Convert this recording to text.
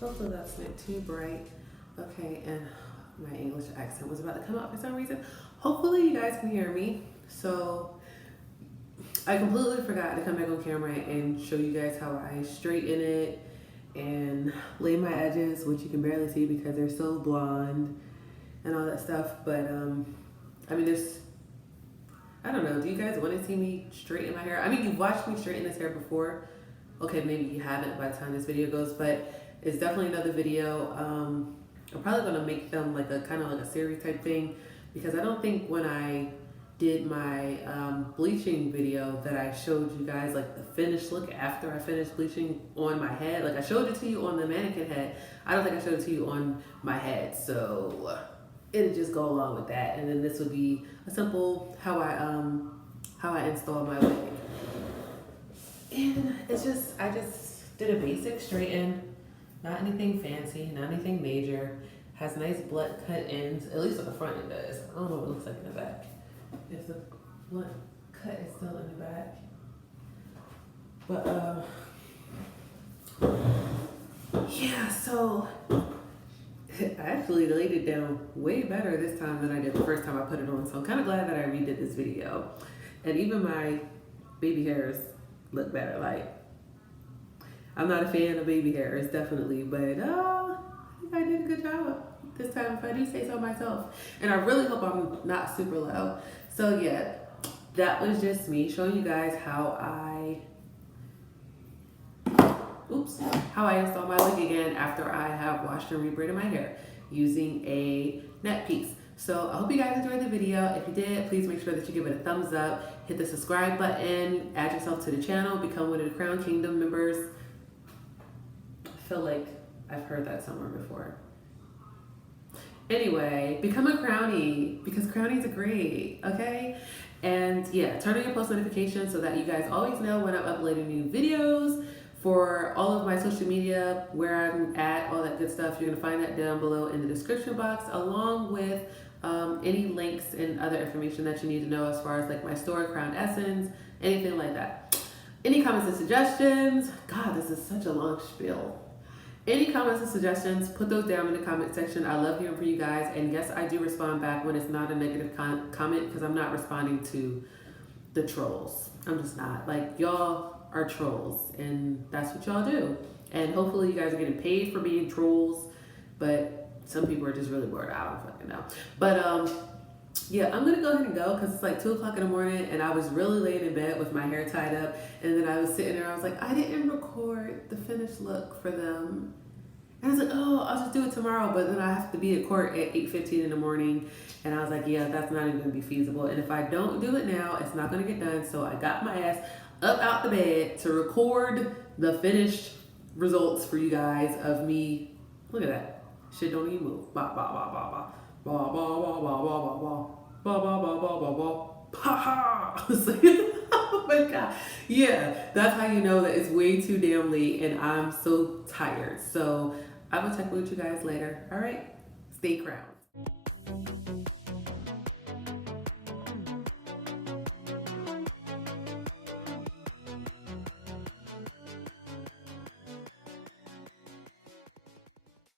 Hopefully that's not too bright. Okay, and my English accent was about to come out for some reason. Hopefully you guys can hear me. So I completely forgot to come back on camera and show you guys how I straighten it and lay my edges, which you can barely see because they're so blonde and all that stuff. But I mean, I don't know, do you guys want to see me straighten my hair? I mean, you've watched me straighten this hair before. Okay, maybe you haven't by the time this video goes, but it's definitely another video. I'm probably gonna make them like a kind of like a series type thing, because I don't think when I did my bleaching video that I showed you guys like the finished look after I finished bleaching on my head. Like I showed it to you on the mannequin head. I don't think I showed it to you on my head. So it'll just go along with that. And then this would be a simple how I install my wig. And it's just, I just did a basic straighten, not anything fancy, not anything major. Has nice blunt cut ends, at least on the front it does. I don't know what it looks like in the back. If the blunt cut is still in the back. But yeah, so I actually laid it down way better this time than I did the first time I put it on. So I'm kind of glad that I redid this video. And even my baby hairs look better. Like, I'm not a fan of baby hairs, definitely, but I think I did a good job this time, if I do say so myself. And I really hope I'm not super low. So yeah, that was just me showing you guys how I install my wig again after I have washed and rebraided my hair using a net piece. So I hope you guys enjoyed the video. If you did, please make sure that you give it a thumbs up, hit the subscribe button, add yourself to the channel, become one of the Crown Kingdom members. I feel like I've heard that somewhere before. Anyway, become a Crownie, because Crownies are great, okay? And yeah, turn on your post notifications so that you guys always know when I'm uploading new videos. For all of my social media, where I'm at, all that good stuff, you're gonna find that down below in the description box, along with any links and other information that you need to know as far as like my store, Crown Essence, anything like that. Any comments and suggestions? God, this is such a long spiel. Any comments and suggestions, put those down in the comment section. I love hearing from you guys. And yes, I do respond back when it's not a negative comment, because I'm not responding to the trolls. I'm just not. Like, y'all are trolls, and that's what y'all do. And hopefully you guys are getting paid for being trolls, but some people are just really bored. I don't fucking know. But yeah, I'm gonna go ahead and go, because it's like 2 o'clock in the morning and I was really laying in bed with my hair tied up, and then I was sitting there, I was like, I didn't record the finished look for them. And I was like, oh, I'll just do it tomorrow, but then I have to be at court at 8:15 in the morning. And I was like, yeah, that's not even gonna be feasible. And if I don't do it now, it's not gonna get done. So I got my ass up out the bed to record the finished results for you guys of me. Look at that. Shit don't even move. Ba ba ba ba ba. Ba ba ba ba ba ba ba. Ba ba ba ba ba ba. Ha ha! Oh my God. Yeah, that's how you know that it's way too damn late and I'm so tired. So I will check with you guys later. All right? Stay crowned.